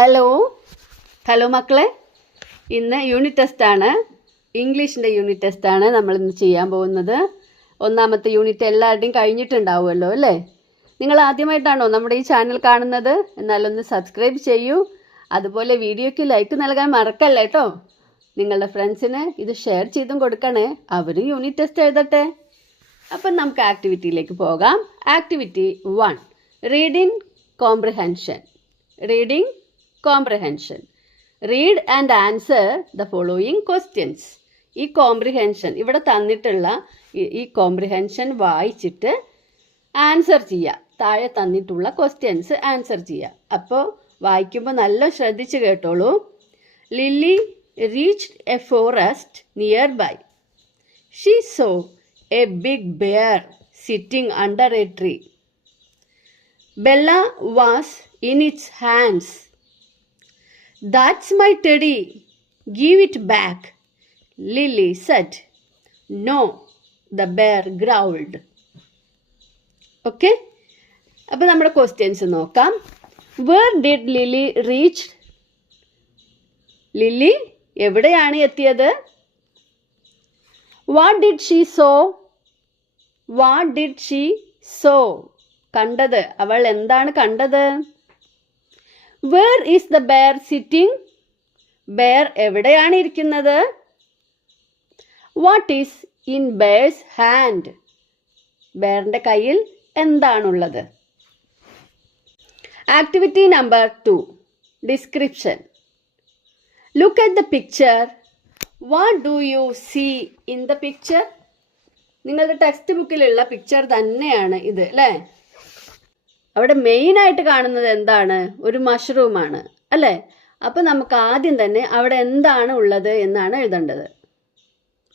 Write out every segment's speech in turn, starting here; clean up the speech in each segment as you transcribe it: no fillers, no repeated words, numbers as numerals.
Hello മക്കളെ, ഇന്ന് unit ടെസ്റ്റാണ്. ഇംഗ്ലീഷിൻ്റെ യൂണിറ്റ് ടെസ്റ്റാണ് നമ്മളിന്ന് ചെയ്യാൻ പോകുന്നത്. ഒന്നാമത്തെ യൂണിറ്റ് എല്ലാവരുടെയും കഴിഞ്ഞിട്ടുണ്ടാവുമല്ലോ അല്ലേ? നിങ്ങൾ ആദ്യമായിട്ടാണോ നമ്മുടെ ഈ ചാനൽ കാണുന്നത്? എന്നാലൊന്ന് സബ്സ്ക്രൈബ് ചെയ്യൂ. അതുപോലെ വീഡിയോയ്ക്ക് ലൈക്ക് നൽകാൻ മറക്കല്ലേ കേട്ടോ. നിങ്ങളുടെ ഫ്രണ്ട്സിന് ഇത് ഷെയർ ചെയ്തും കൊടുക്കണേ, അവരും യൂണിറ്റ് ടെസ്റ്റ് എഴുതട്ടെ. അപ്പം നമുക്ക് ആക്ടിവിറ്റിയിലേക്ക് പോകാം. Activity 1, reading comprehension. Read and answer the following questions. ഈ കോംപ്രിഹെൻഷൻ ഇവിടെ തന്നിട്ടുള്ള ഈ കോംപ്രിഹെൻഷൻ വായിച്ചിട്ട് ആൻസർ ചെയ്യുക. താഴെ തന്നിട്ടുള്ള ക്വസ്റ്റ്യൻസ് ആൻസർ ചെയ്യുക. അപ്പോൾ വായിക്കുമ്പോൾ നല്ല ശ്രദ്ധിച്ച് കേട്ടോളൂ. Lily reached a forest nearby. She saw a big bear sitting under a tree. Bella was in its hands. "That's my teddy. Give it back," Lily said. "No," the bear growled. Okay? അപ്പോൾ നമ്മുടെ questions നോക്കാം. Where did Lily reach? Lily എവിടെയാണ് എത്തിയത്? What did she saw? കണ്ടത്. അവൾ എന്താണ് കണ്ടത്? Where is the bear sitting? bear എവിടെയാണ് ഇരിക്കുന്നത്? What is in bear's hand? bearന്റെ കയ്യിൽ എന്താണുള്ളത്? Activity number 2, description. Look at the picture. What do you see in the picture? നിങ്ങളുടെ ടെക്സ്റ്റ് ബുക്കിലുള്ള പിക്ചർ തന്നെയാണ് ഇത് അല്ലേ? അവിടെ മെയിനായിട്ട് കാണുന്നത് എന്താണ്? ഒരു മഷ്റൂമാണ് അല്ലേ? അപ്പം നമുക്ക് ആദ്യം തന്നെ അവിടെ എന്താണ് ഉള്ളത് എന്നാണ് എഴുതേണ്ടത്.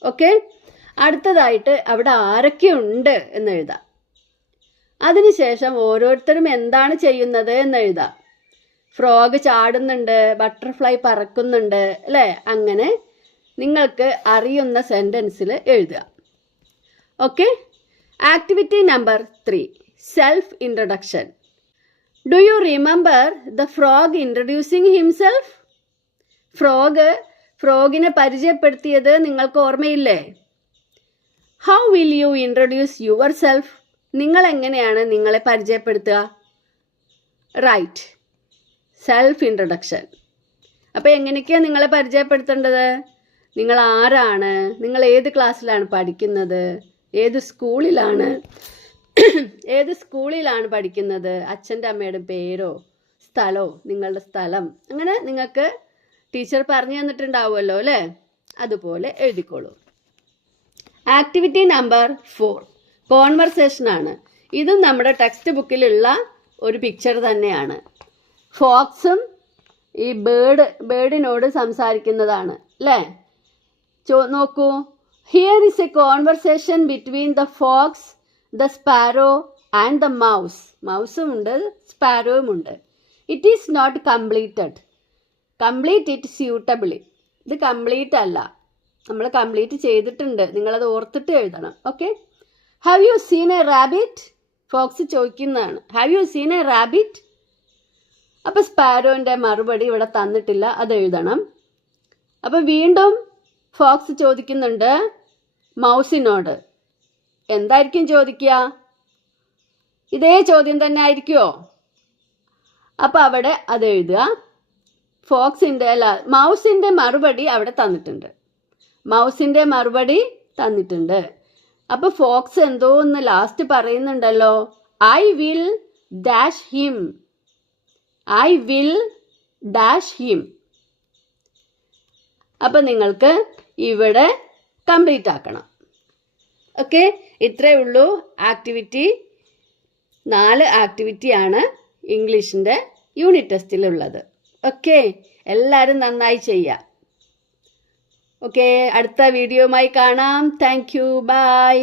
ഓക്കെ, അടുത്തതായിട്ട് അവിടെ ആരൊക്കെ ഉണ്ട് എന്ന് എഴുതാം. അതിനുശേഷം ഓരോരുത്തരും എന്താണ് ചെയ്യുന്നത് എന്ന് എഴുതാം. ഫ്രോഗ് ചാടുന്നുണ്ട്, ബട്ടർഫ്ലൈ പറക്കുന്നുണ്ട് അല്ലേ? അങ്ങനെ നിങ്ങൾക്ക് അറിയുന്ന സെൻറ്റൻസിൽ എഴുതുക. Okay, activity number 3, self introduction. Do you remember the frog introducing himself? ഫ്രോഗിനെ പരിചയപ്പെടുത്തിയത് നിങ്ങൾക്ക് ഓർമ്മയില്ലേ? How will you introduce yourself? നിങ്ങൾ എങ്ങനെയാണ് നിങ്ങളെ പരിചയപ്പെടുത്തുക? Right, self introduction. അപ്പോൾ എങ്ങനെയൊക്കെയാണ് നിങ്ങളെ പരിചയപ്പെടുത്തേണ്ടത്? നിങ്ങൾ ആരാണ്? നിങ്ങൾ ഏത് ക്ലാസ്സിലാണ് പഠിക്കുന്നത്? ഏത് സ്കൂളിലാണ് പഠിക്കുന്നത്? അച്ഛൻ്റെ അമ്മയുടെ പേരോ സ്ഥലമോ നിങ്ങളുടെ സ്ഥലം അങ്ങനെ നിങ്ങൾക്ക് ടീച്ചർ പറഞ്ഞു തന്നിട്ടുണ്ടാവുമല്ലോ അല്ലേ? അതുപോലെ എഴുതിക്കോളൂ. ആക്ടിവിറ്റി നമ്പർ 4, കോൺവെർസേഷൻ ആണ്. ഇതും നമ്മുടെ ടെക്സ്റ്റ് ബുക്കിലുള്ള ഒരു പിക്ചർ തന്നെയാണ്. ഫോക്സും ഈ ബേർഡിനോട് സംസാരിക്കുന്നതാണ് അല്ലേ? നോക്കൂ, here is a conversation between the fox, the sparrow and the mouse. മൗസും ഉണ്ട്, സ്പാരോയും ഉണ്ട്. It is not completed. Complete it suitably. ഇത് കംപ്ലീറ്റ് അല്ല, നമ്മൾ കംപ്ലീറ്റ് ചെയ്തിട്ടുണ്ട്. നിങ്ങളത് ഓർത്തിട്ട് എഴുതണം. Okay, have you seen a rabbit? Fox ചോദിക്കുന്നതാണ്. Have you seen a rabbit? അപ്പോൾ സ്പാരോൻ്റെ മറുപടി ഇവിടെ തന്നിട്ടില്ല, അത് എഴുതണം. അപ്പോൾ വീണ്ടും ഫോക്സ് ചോദിക്കുന്നുണ്ട് മൗസിനോട്. എന്തായിരിക്കും ചോദിക്കുക? ഇതേ ചോദ്യം തന്നെ ആയിരിക്കുമോ? അപ്പോൾ അവിടെ അത് എഴുതുക. മൗസിൻ്റെ മറുപടി അവിടെ തന്നിട്ടുണ്ട്. അപ്പോൾ ഫോക്സ് എന്തോ ഒന്ന് ലാസ്റ്റ് പറയുന്നുണ്ടല്ലോ, ഐ വിൽ ഡാഷ് ഹിം. അപ്പം നിങ്ങൾക്ക് ഇവിടെ കംപ്ലീറ്റ് ആക്കണം. ഓക്കെ, ഇത്രയേ ഉള്ളൂ ആക്ടിവിറ്റി. 4 ആക്ടിവിറ്റിയാണ് ഇംഗ്ലീഷിൻ്റെ യൂണിറ്റ് ടെസ്റ്റിലുള്ളത്. ഓക്കെ, എല്ലാവരും നന്നായി ചെയ്യുക. ഓക്കെ, അടുത്ത വീഡിയോയുമായി കാണാം. Thank you, by.